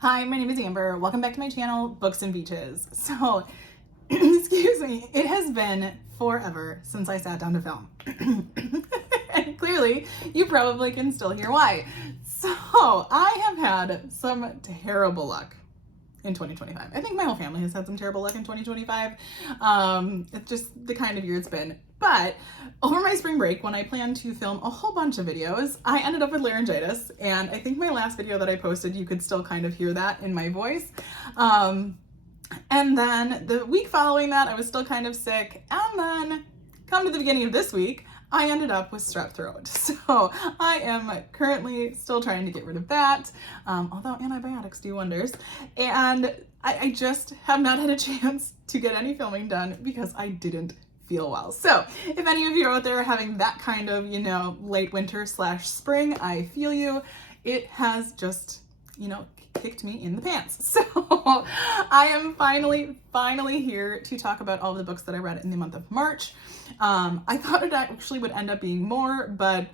Hi, my name is Amber. Welcome back to my channel, Books and Beaches. So, excuse me, it has been forever since I sat down to film. And clearly, you probably can still hear why. So, I have had some terrible luck in 2025. I think my whole family has had some terrible luck in 2025. It's just the kind of year it's been. But over my spring break, when I planned to film a whole bunch of videos, I ended up with laryngitis. And I think my last video that I posted, you could still kind of hear that in my voice. And then the week following that, I was still kind of sick. And then come to the beginning of this week, I ended up with strep throat. So I am currently still trying to get rid of that, although antibiotics do wonders. And I just have not had a chance to get any filming done because I didn't feel well. So if any of you are out there having that kind of, late winter / spring, I feel you. It has just, kicked me in the pants. So I am finally here to talk about all of the books that I read in the month of March. I thought it actually would end up being more, but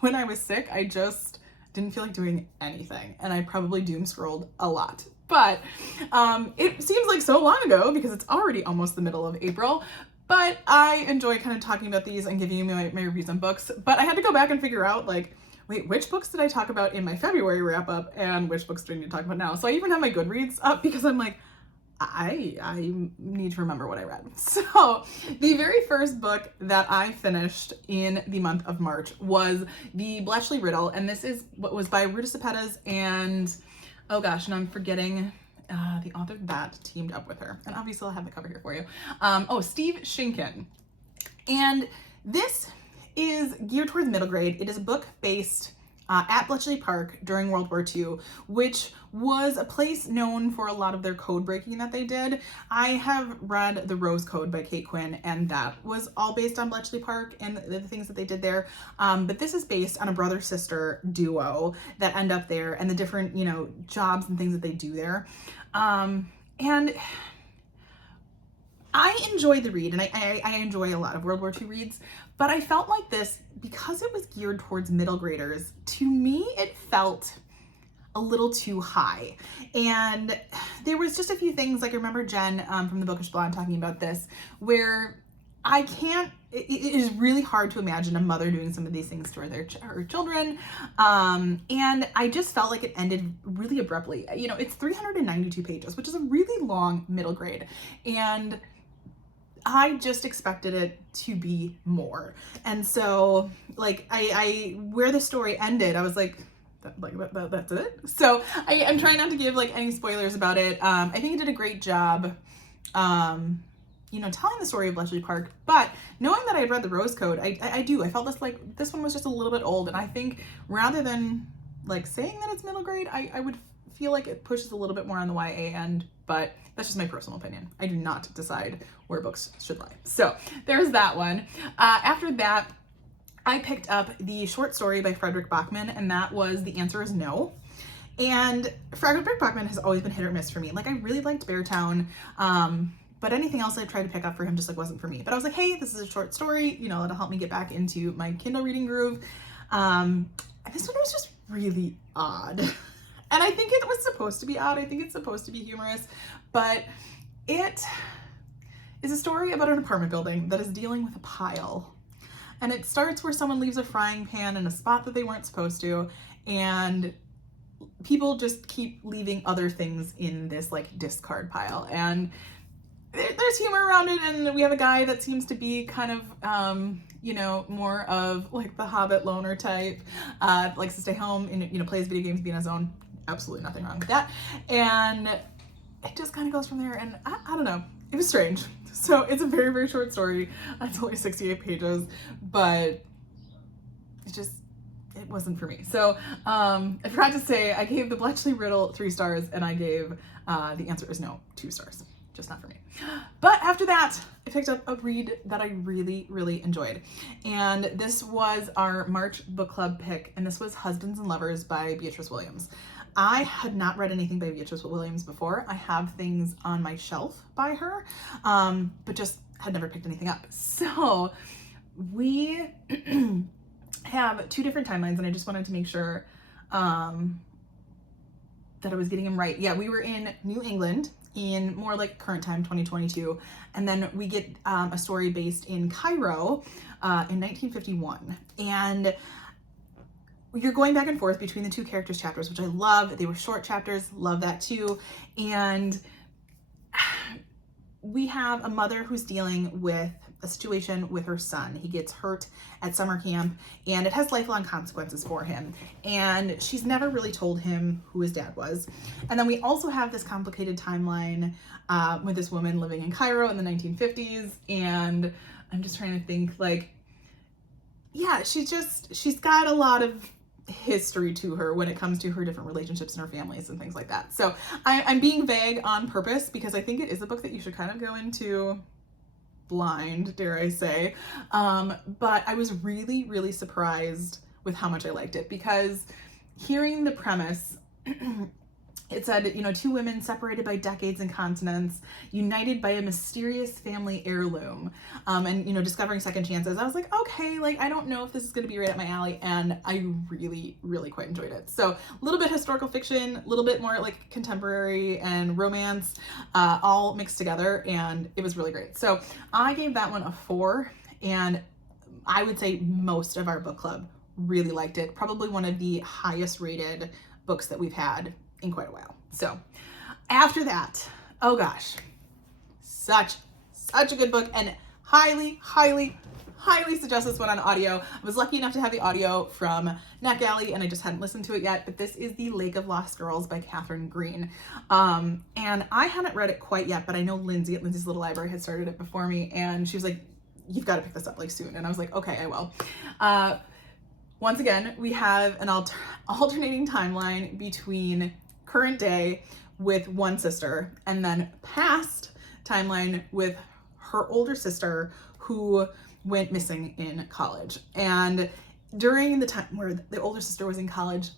when I was sick, I just didn't feel like doing anything, and I probably doom scrolled a lot. But it seems like so long ago because it's already almost the middle of April. But I enjoy kind of talking about these and giving you my reviews on books. But I had to go back and figure out, wait, which books did I talk about in my February wrap up and which books do I need to talk about now? So I even have my Goodreads up because I'm like, I need to remember what I read. So the very first book that I finished in the month of March was the Bletchley Riddle. And this is what was by Riddle and, oh gosh, and I'm forgetting the author that teamed up with her. And obviously I'll have the cover here for you. Steve Schinken. And this is geared towards middle grade. It is a book based at Bletchley Park during World War II, which was a place known for a lot of their code breaking that they did. I have read The Rose Code by Kate Quinn, and that was all based on Bletchley Park and the things that they did there. But this is based on a brother-sister duo that end up there and the different, jobs and things that they do there. And I enjoy the read, and I enjoy a lot of World War II reads, but I felt like this, because it was geared towards middle graders, to me it felt a little too high. And there was just a few things, like I remember Jen from the Bookish Blonde talking about this, where it is really hard to imagine a mother doing some of these things to her children. And I just felt like it ended really abruptly. It's 392 pages, which is a really long middle grade. And I just expected it to be more. And so where the story ended, I was like, that's it. So I'm trying not to give any spoilers about it. I think it did a great job, telling the story of Bletchley Park, but knowing that I had read The Rose Code, I felt this one was just a little bit old. And I think rather than saying that it's middle grade, I would feel like it pushes a little bit more on the YA end, but that's just my personal opinion. I do not decide where books should lie. So there's that one. After that, I picked up the short story by Frederick Bachman, and that was The Answer Is No. And Frederick Bachman has always been hit or miss for me. I really liked Beartown, but anything else I tried to pick up for him just wasn't for me. But I was like, hey, this is a short story, it'll help me get back into my Kindle reading groove. And this one was just really odd. And I think it was supposed to be odd. I think it's supposed to be humorous, but it is a story about an apartment building that is dealing with a pile. And it starts where someone leaves a frying pan in a spot that they weren't supposed to, and people just keep leaving other things in this discard pile. And there's humor around it, and we have a guy that seems to be kind of, more of the Hobbit loner type, likes to stay home and, plays video games, be on his own. Absolutely nothing wrong with that. And it just kind of goes from there, and I don't know. It was strange. So it's a very, very short story. It's only 68 pages, but it wasn't for me. So I forgot to say, I gave the Bletchley Riddle 3 stars, and I gave The Answer Is No 2 stars. Just not for me. But after that, I picked up a read that I really, really enjoyed. And this was our March book club pick, and this was Husbands and Lovers by Beatrice Williams. I had not read anything by Beatrice Williams before. I have things on my shelf by her, but just had never picked anything up. So we have 2 different timelines, and I just wanted to make sure that I was getting them right. Yeah, we were in New England in more like current time, 2022. And then we get a story based in Cairo in 1951. And you're going back and forth between the two characters' chapters, which I love. They were short chapters, love that too. And we have a mother who's dealing with a situation with her son. He gets hurt at summer camp and it has lifelong consequences for him. And she's never really told him who his dad was. And then we also have this complicated timeline with this woman living in Cairo in the 1950s. And I'm just trying to think, like, yeah, she's got a lot of history to her when it comes to her different relationships and her families and things like that. So I'm being vague on purpose because I think it is a book that you should kind of go into blind, dare I say. But I was really, really surprised with how much I liked it, because hearing the premise, it said, you know, two women separated by decades and continents, united by a mysterious family heirloom, and, you know, discovering second chances. I was like, okay, like, I don't know if this is going to be right up my alley. And I really, really quite enjoyed it. So a little bit historical fiction, a little bit more like contemporary and romance, all mixed together. And it was really great. So I gave that one a 4. And I would say most of our book club really liked it. Probably one of the highest rated books that we've had in quite a while. So after that, oh gosh, such a good book, and highly suggest this one on audio. I was lucky enough to have the audio from NetGalley and I just hadn't listened to it yet, but this is The Lake of Lost Girls by Catherine Green. And I hadn't read it quite yet, but I know Lindsay at Lindsay's Little Library had started it before me, and she was like, you've got to pick this up like soon. And I was like, okay, I will. Once again, we have an alternating timeline between current day with one sister and then past timeline with her older sister who went missing in college. And during the time where the older sister was in college,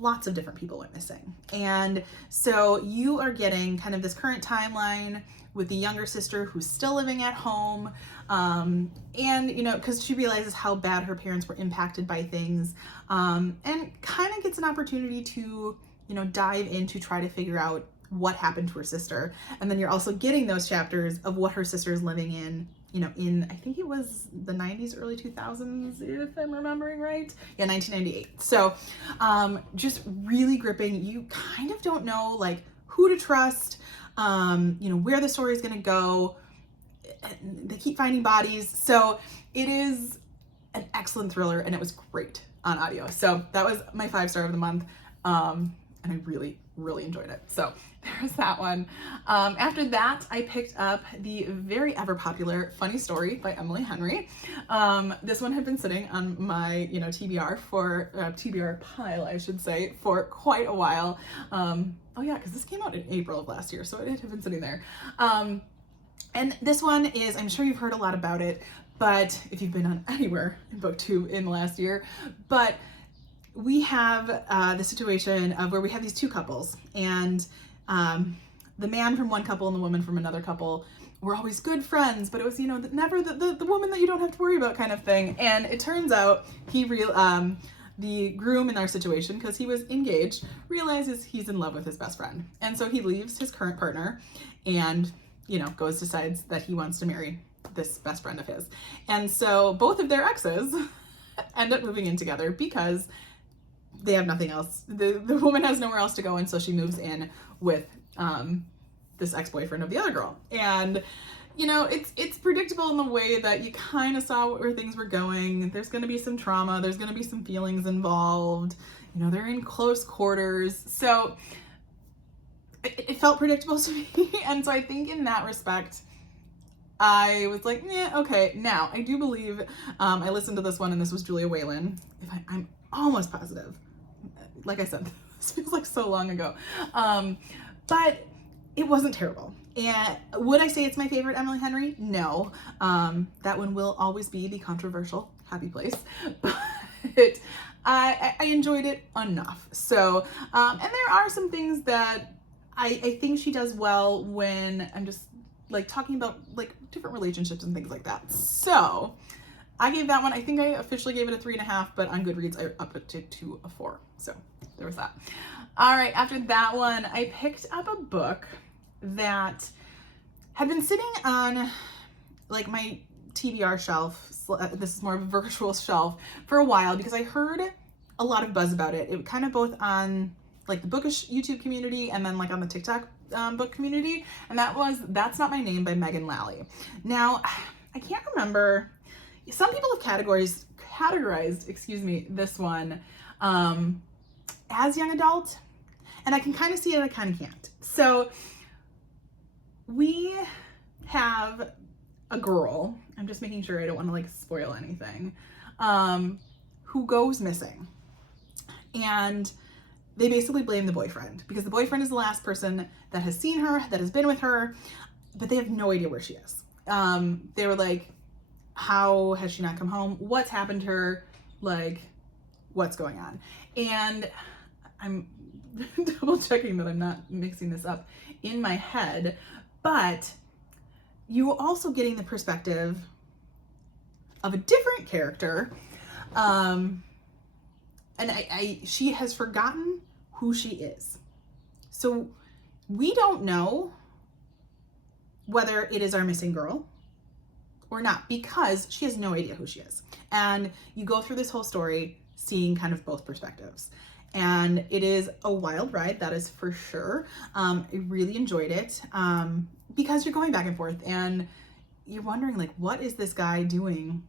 lots of different people went missing. And so you are getting kind of this current timeline with the younger sister who's still living at home. And, you know, because she realizes how bad her parents were impacted by things, and kind of gets an opportunity to, you know, dive in to try to figure out what happened to her sister. And then you're also getting those chapters of what her sister is living in, you know, in, I think it was the 90s, early 2000s, if I'm remembering right. Yeah, 1998. So just really gripping. You kind of don't know, like, who to trust, you know, where the story is going to go. They keep finding bodies. So it is an excellent thriller, and it was great on audio. So that was my 5-star of the month. And I really, really enjoyed it. So there's that one. After that, I picked up the very ever popular Funny Story by Emily Henry. This one had been sitting on my, you know, TBR for, TBR pile, I should say, for quite a while. Oh yeah, because this came out in April of last year, so it had been sitting there. And this one is, I'm sure you've heard a lot about it, but if you've been on anywhere in BookTube in the last year, but we have the situation of where we have these two couples, and the man from one couple and the woman from another couple were always good friends, but it was, you know, never the woman that you don't have to worry about kind of thing. And it turns out the groom in our situation, because he was engaged, realizes he's in love with his best friend. And so he leaves his current partner and, you know, decides that he wants to marry this best friend of his. And so both of their exes end up moving in together because they have nothing else. The woman has nowhere else to go, and so she moves in with this ex-boyfriend of the other girl. And, you know, it's predictable in the way that you kind of saw where things were going. There's going to be some trauma. There's going to be some feelings involved. You know, they're in close quarters. So it felt predictable to me. And so I think in that respect, I was like, yeah, okay. Now, I do believe I listened to this one, and this was Julia Whalen. I'm almost positive. Like I said, this feels like so long ago. But it wasn't terrible. And would I say it's my favorite Emily Henry? No. That one will always be the controversial Happy Place. But I enjoyed it enough. So, and there are some things that I think she does well when I'm just like talking about like different relationships and things like that. So I gave that one, I think I officially gave it a 3.5, but on Goodreads, I upped it to a 4. So there was that. All right, after that one, I picked up a book that had been sitting on like my TBR shelf. This is more of a virtual shelf for a while because I heard a lot of buzz about it. It kind of both on like the bookish YouTube community and then like on the TikTok book community. And That's Not My Name by Megan Lally. Now, I can't remember. Some people have categorized, this one as young adult, and I can kind of see it, I kind of can't. So we have a girl, I'm just making sure I don't want to like spoil anything, who goes missing. And they basically blame the boyfriend because the boyfriend is the last person that has seen her, that has been with her, but they have no idea where she is. They were like, how has she not come home? What's happened to her? Like, what's going on? And I'm double checking that I'm not mixing this up in my head, but you're also getting the perspective of a different character. And she has forgotten who she is. So we don't know whether it is our missing girl or not because she has no idea who she is. And you go through this whole story seeing kind of both perspectives. And it is a wild ride, that is for sure. I really enjoyed it because you're going back and forth and you're wondering like, what is this guy doing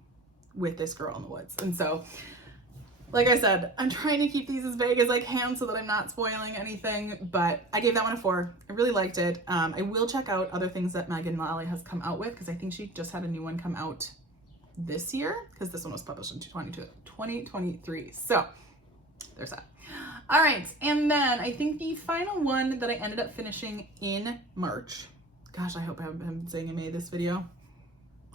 with this girl in the woods? And so, like I said, I'm trying to keep these as vague as I can so that I'm not spoiling anything, but I gave that one a 4. I really liked it. I will check out other things that Megan Lally has come out with because I think she just had a new one come out this year because this one was published in 2023. So there's that. All right, and then I think the final one that I ended up finishing in March. Gosh, I hope I haven't been saying I made this video.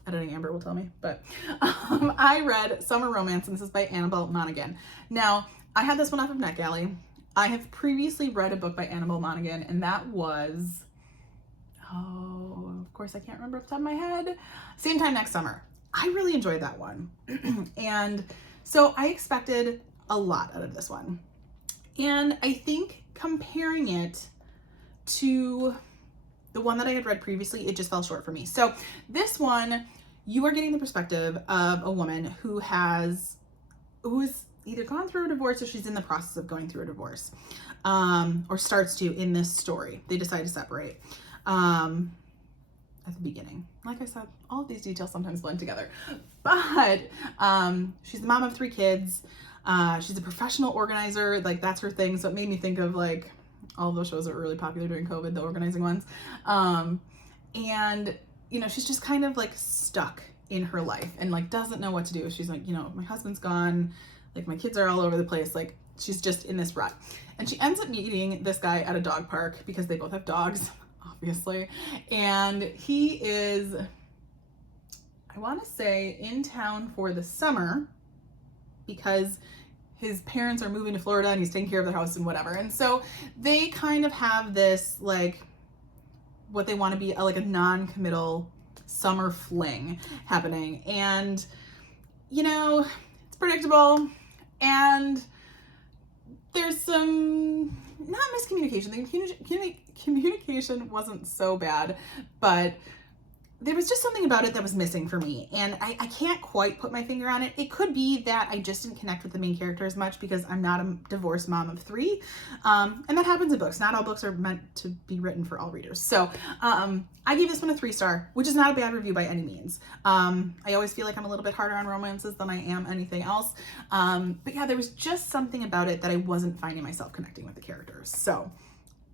Editing Amber will tell me, but I read Summer Romance, and this is by Annabelle Monaghan. Now, I had this one off of NetGalley. I have previously read a book by Annabelle Monaghan, and that was, of course I can't remember off the top of my head, Same Time Next Summer. I really enjoyed that one. And so I expected a lot out of this one. And I think comparing it to the one that I had read previously, it just fell short for me. So this one, you are getting the perspective of a woman who has either gone through a divorce or she's in the process of going through a divorce, or starts to in this story. They decide to separate at the beginning. Like I said, all of these details sometimes blend together. But she's the mom of 3 kids. She's a professional organizer. Like, that's her thing. So it made me think of like all of those shows that were really popular during COVID, the organizing ones. And, you know, she's just kind of like stuck in her life and like doesn't know what to do. She's like, you know, my husband's gone, like my kids are all over the place. Like, she's just in this rut. And she ends up meeting this guy at a dog park because they both have dogs, obviously. And he is, I want to say, in town for the summer because his parents are moving to Florida and he's taking care of their house and whatever. And so they kind of have this, like, what they want to be like a non-committal summer fling happening. And, you know, it's predictable. And there's some, not miscommunication. The communication wasn't so bad, but there was just something about it that was missing for me. And I can't quite put my finger on it. It could be that I just didn't connect with the main character as much because I'm not a divorced mom of 3. And that happens in books. Not all books are meant to be written for all readers. So I gave this one a 3-star, which is not a bad review by any means. I always feel like I'm a little bit harder on romances than I am anything else. But yeah, there was just something about it that I wasn't finding myself connecting with the characters. So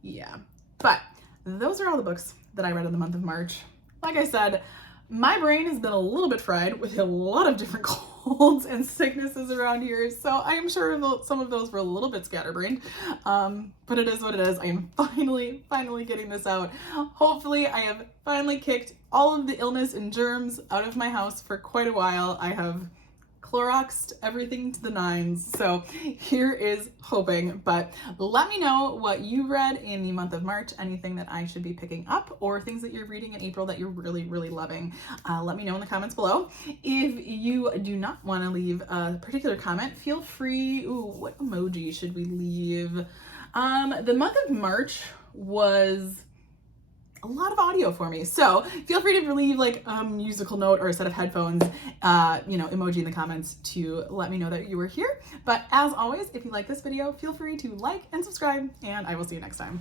yeah, but those are all the books that I read in the month of March. Like I said, my brain has been a little bit fried with a lot of different colds and sicknesses around here, so I am sure some of those were a little bit scatterbrained, but it is what it is. I am finally getting this out. Hopefully, I have finally kicked all of the illness and germs out of my house for quite a while. I have Cloroxed everything to the nines. So here is hoping, but let me know what you read in the month of March, anything that I should be picking up, or things that you're reading in April that you're really, really loving. Let me know in the comments below. If you do not want to leave a particular comment, feel free. Ooh, what emoji should we leave? The month of March was a lot of audio for me. So feel free to leave like a musical note or a set of headphones, emoji in the comments to let me know that you were here. But as always, if you like this video, feel free to like and subscribe, and I will see you next time.